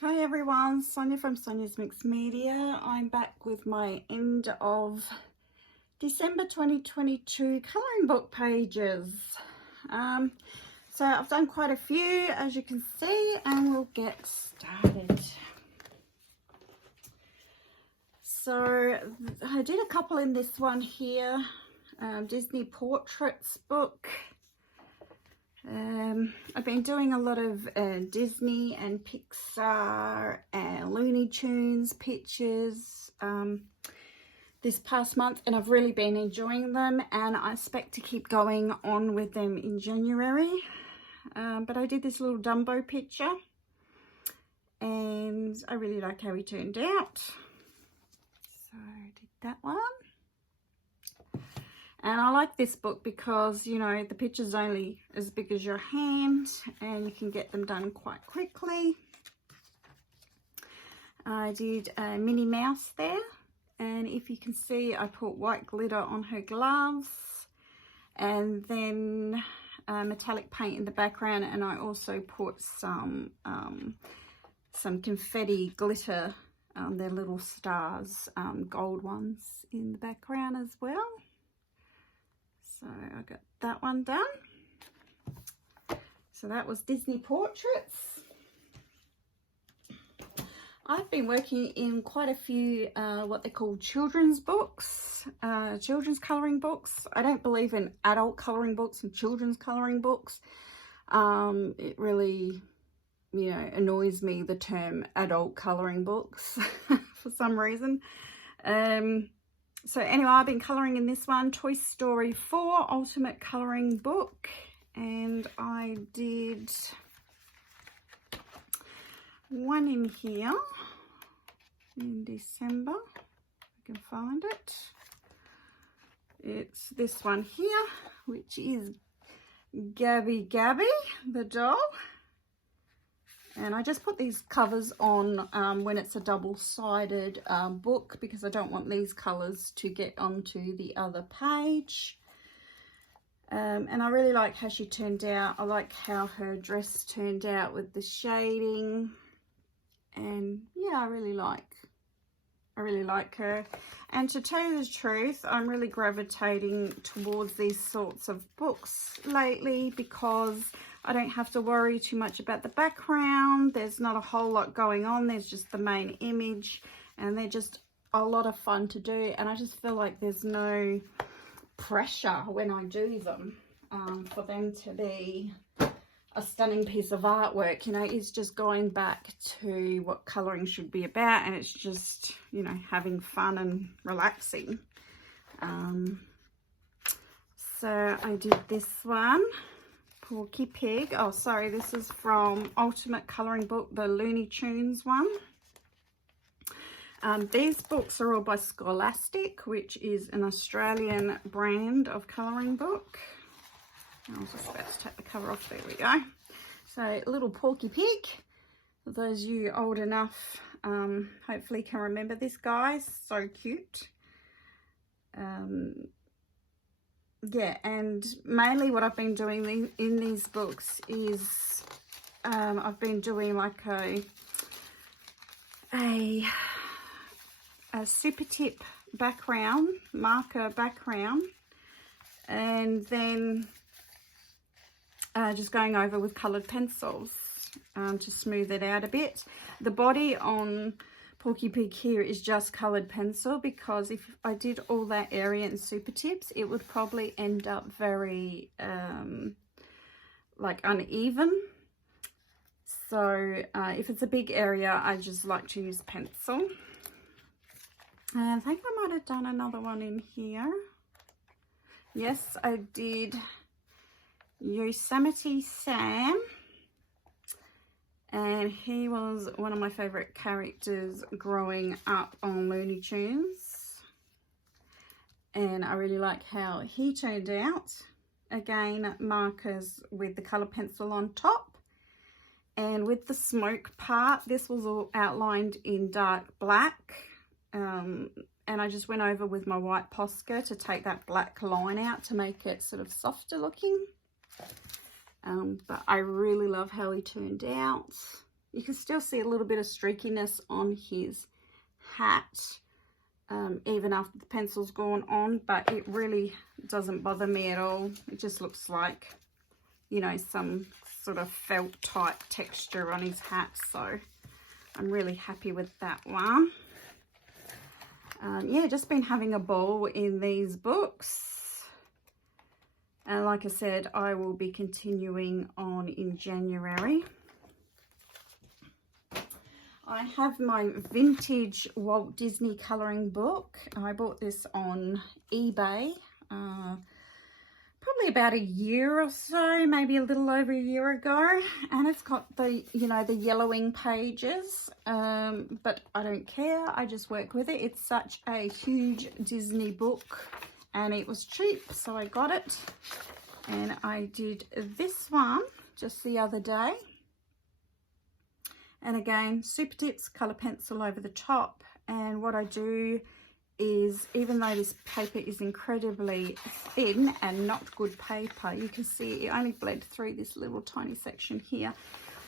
Hi everyone, Sonia from Sonia's Mixed Media. I'm back with my end of December 2022 colouring book pages. So I've done quite a few, as you can see, and we'll get started. So I did a couple in this one here, Disney Portraits book. I've been doing a lot of Disney and Pixar and Looney Tunes pictures this past month, and I've really been enjoying them, and I expect to keep going on with them in January. But I did this little Dumbo picture and I really like how he turned out. So I did that one. And I like this book because, you know, the picture's only as big as your hand and you can get them done quite quickly. I did a Minnie Mouse there, and if you can see, I put white glitter on her gloves and then metallic paint in the background, and I also put some confetti glitter, they're little stars, gold ones in the background as well. So I got that one done. So that was Disney Portraits. I've been working in quite a few what they call children's books, children's colouring books. I don't believe in adult colouring books and children's colouring books. It really, you know, annoys me, the term adult colouring books for some reason. So anyway, I've been colouring in this one, Toy Story 4 Ultimate Colouring Book, and I did one in here in December. I can find it. It's this one here, which is Gabby the doll. And I just put these covers on when it's a double-sided book, because I don't want these colours to get onto the other page. And I really like how she turned out. I like how her dress turned out with the shading. And yeah, I really like her. And to tell you the truth, I'm really gravitating towards these sorts of books lately because I don't have to worry too much about the background. There's not a whole lot going on. There's just the main image, and they're just a lot of fun to do. And I just feel like there's no pressure when I do them for them to be a stunning piece of artwork. You know, it's just going back to what colouring should be about, and it's just, you know, having fun and relaxing. So I did this one, Porky Pig. Oh, sorry, this is from Ultimate Colouring Book, the Looney Tunes one. These books are all by Scholastic, which is an Australian brand of colouring book. I was just about to take the cover off. There we go. So, little Porky Pig. For those of you old enough, hopefully can remember this guy. So cute. Yeah, and mainly what I've been doing in these books is I've been doing like a super tip background, marker background, and then just going over with coloured pencils to smooth it out a bit. The body on Porky Pig here is just coloured pencil, because if I did all that area in super tips, it would probably end up very like uneven. So if it's a big area, I just like to use pencil. And I think I might have done another one in here. Yes, I did Yosemite Sam, and he was one of my favourite characters growing up on Looney Tunes, and I really like how he turned out. Again, markers with the colour pencil on top, and with the smoke part, this was all outlined in dark black, and I just went over with my white Posca to take that black line out to make it sort of softer looking. But I really love how he turned out. You can still see a little bit of streakiness on his hat, even after the pencil's gone on, but it really doesn't bother me at all. It just looks like, you know, some sort of felt type texture on his hat, so I'm really happy with that one. Yeah, just been having a ball in these books, and like I said, I will be continuing on in January. I have my vintage Walt Disney colouring book. I bought this on eBay probably about a year or so, maybe a little over a year ago, and it's got the, you know, the yellowing pages, but I don't care, I just work with it. It's such a huge Disney book and it was cheap, so I got it, and I did this one just the other day. And again, super tips, colour pencil over the top. And what I do is, even though this paper is incredibly thin and not good paper, you can see it only bled through this little tiny section here.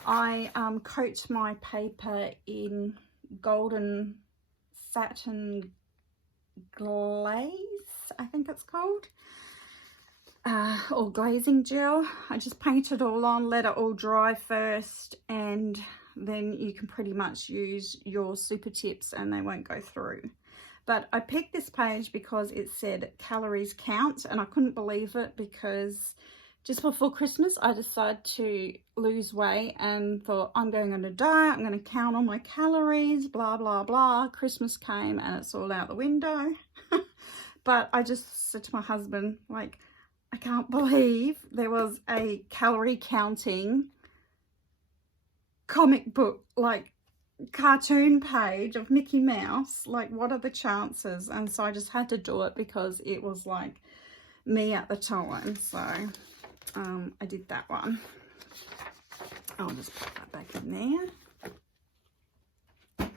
I coat my paper in golden satin glaze, I think it's called, or glazing gel. I just paint it all on, let it all dry first, and then you can pretty much use your super tips and they won't go through. But I picked this page because it said calories count, and I couldn't believe it, because just before Christmas I decided to lose weight and thought, I'm going on a diet, I'm going to count all my calories, blah blah blah. Christmas came and it's all out the window. But I just said to my husband, like, I can't believe there was a calorie counting comic book, like cartoon page of Mickey Mouse. Like, what are the chances? And so I just had to do it because it was like me at the time. So I did that one. I'll just put that back in there.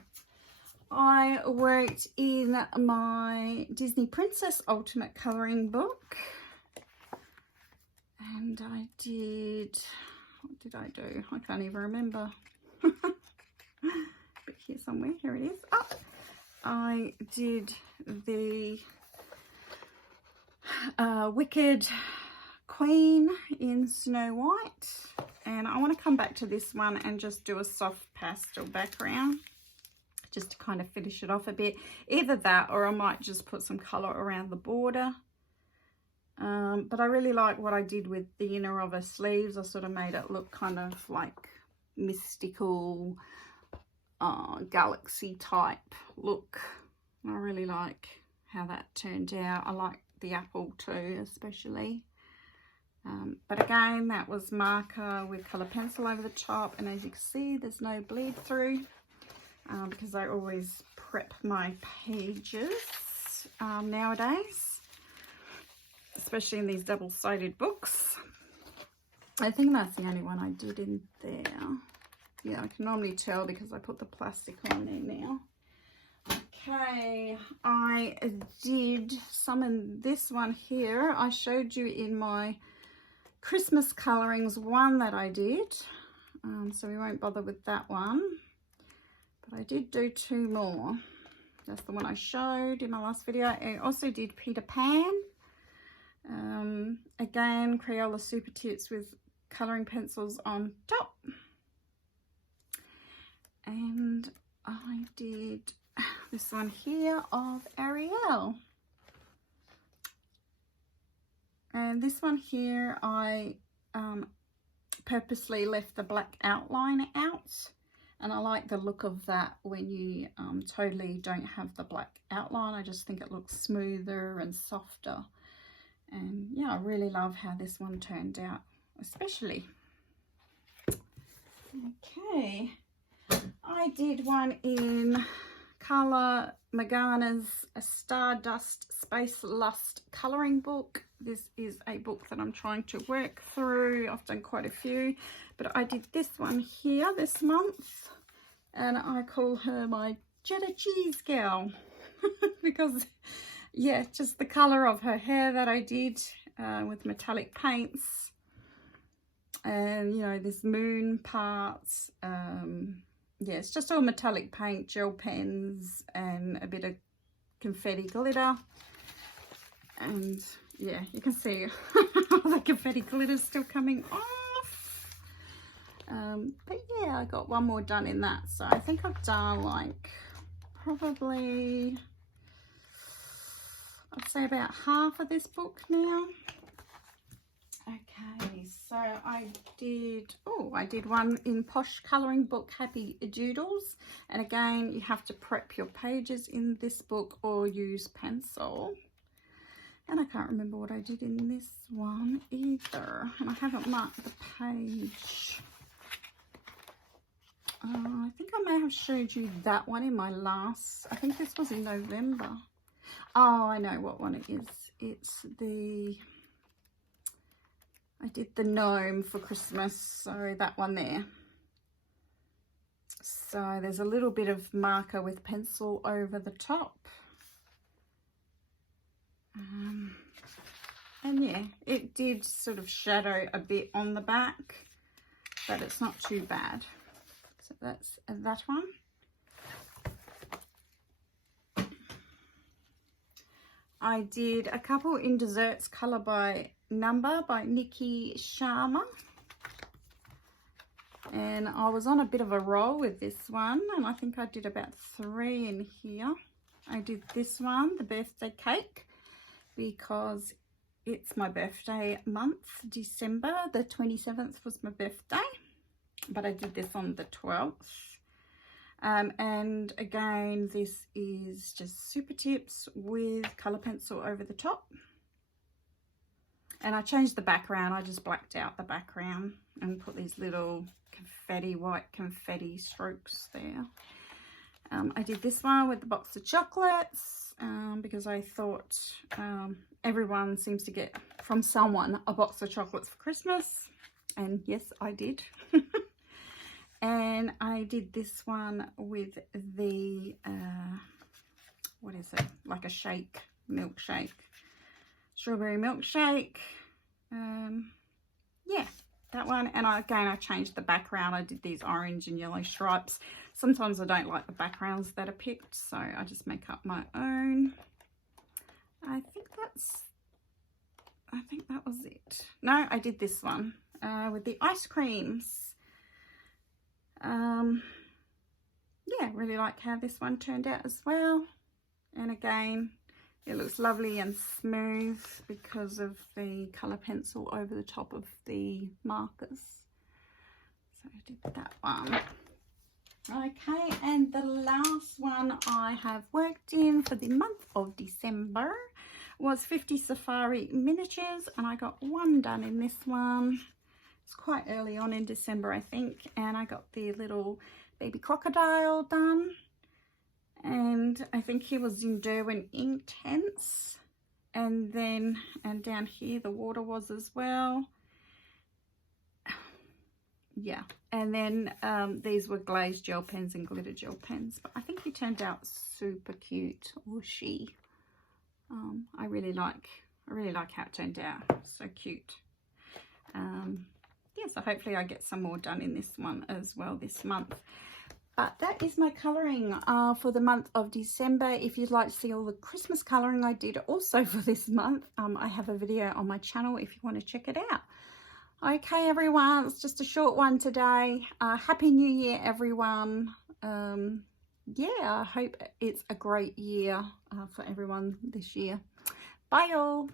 I worked in my Disney Princess Ultimate Colouring book, and I did, what did I do? I can't even remember. But here somewhere, here it is. Oh, I did the Wicked Queen in Snow White, and I want to come back to this one and just do a soft pastel background just to kind of finish it off a bit. Either that, or I might just put some colour around the border. But I really like what I did with the inner of her sleeves. I sort of made it look kind of like mystical, galaxy type look. I really like how that turned out. I like the apple too, especially. But again, that was marker with colour pencil over the top, and as you can see, there's no bleed through, because I always prep my pages nowadays, especially in these double-sided books. I think that's the only one I did in there. Yeah, I can normally tell because I put the plastic on there now. Okay, I did some in this one here. I showed you in my Christmas colorings one that I did, so we won't bother with that one. But I did do two more. That's the one I showed in my last video. I also did Peter Pan. Again, Crayola Super Tips with colouring pencils on top. And I did this one here of Ariel. And this one here, I purposely left the black outline out. And I like the look of that when you totally don't have the black outline. I just think it looks smoother and softer. And yeah, I really love how this one turned out, especially. Okay, I did one in colour Magana's Stardust Space Lust colouring book. This is a book that I'm trying to work through. I've done quite a few, but I did this one here this month, and I call her my cheddar cheese girl because, yeah, just the colour of her hair that I did with metallic paints. And, you know, there's moon parts. Yeah, it's just all metallic paint, gel pens, and a bit of confetti glitter. And yeah, you can see the confetti glitter is still coming off. But yeah, I got one more done in that. So I think I've done like probably, I'd say about half of this book now. Okay, so I did one in Posh Colouring Book, Happy Doodles. And again, you have to prep your pages in this book or use pencil. And I can't remember what I did in this one either. And I haven't marked the page. I think I may have showed you that one in my last, I think this was in November. Oh, I know what one it is. It's the, I did the gnome for Christmas, so that one there. So there's a little bit of marker with pencil over the top. And yeah, it did sort of shadow a bit on the back, but it's not too bad. So that's that one. I did a couple in Desserts Colour by Number by Nikki Sharma. And I was on a bit of a roll with this one, and I think I did about 3 in here. I did this one, the birthday cake, because it's my birthday month, December. The 27th was my birthday, but I did this on the 12th. And again, this is just Super Tips with colour pencil over the top. And I changed the background. I just blacked out the background and put these little confetti, white confetti strokes there. I did this one with the box of chocolates because I thought everyone seems to get from someone a box of chocolates for Christmas. And yes, I did. And I did this one with the, what is it? Like a shake, milkshake. Strawberry milkshake. Yeah, that one. And again, I changed the background. I did these orange and yellow stripes. Sometimes I don't like the backgrounds that are picked, so I just make up my own. I think that was it. No, I did this one with the ice creams. Yeah, really like how this one turned out as well. And again, it looks lovely and smooth because of the colour pencil over the top of the markers. So I did that one. Okay, and the last one I have worked in for the month of December was 50 Safari Miniatures, and I got one done in this one. It's quite early on in December, I think, and I got the little baby crocodile done. And I think he was in Derwent Intense. And then, and down here the water was as well. Yeah, and then these were glazed gel pens and glitter gel pens. But I think he turned out super cute, or she. I really like how it turned out. So cute. Yeah, so hopefully I get some more done in this one as well this month. But that is my colouring for the month of December. If you'd like to see all the Christmas colouring I did also for this month, I have a video on my channel if you want to check it out. Okay, everyone, it's just a short one today. Happy New Year, everyone. Yeah, I hope it's a great year for everyone this year. Bye, all.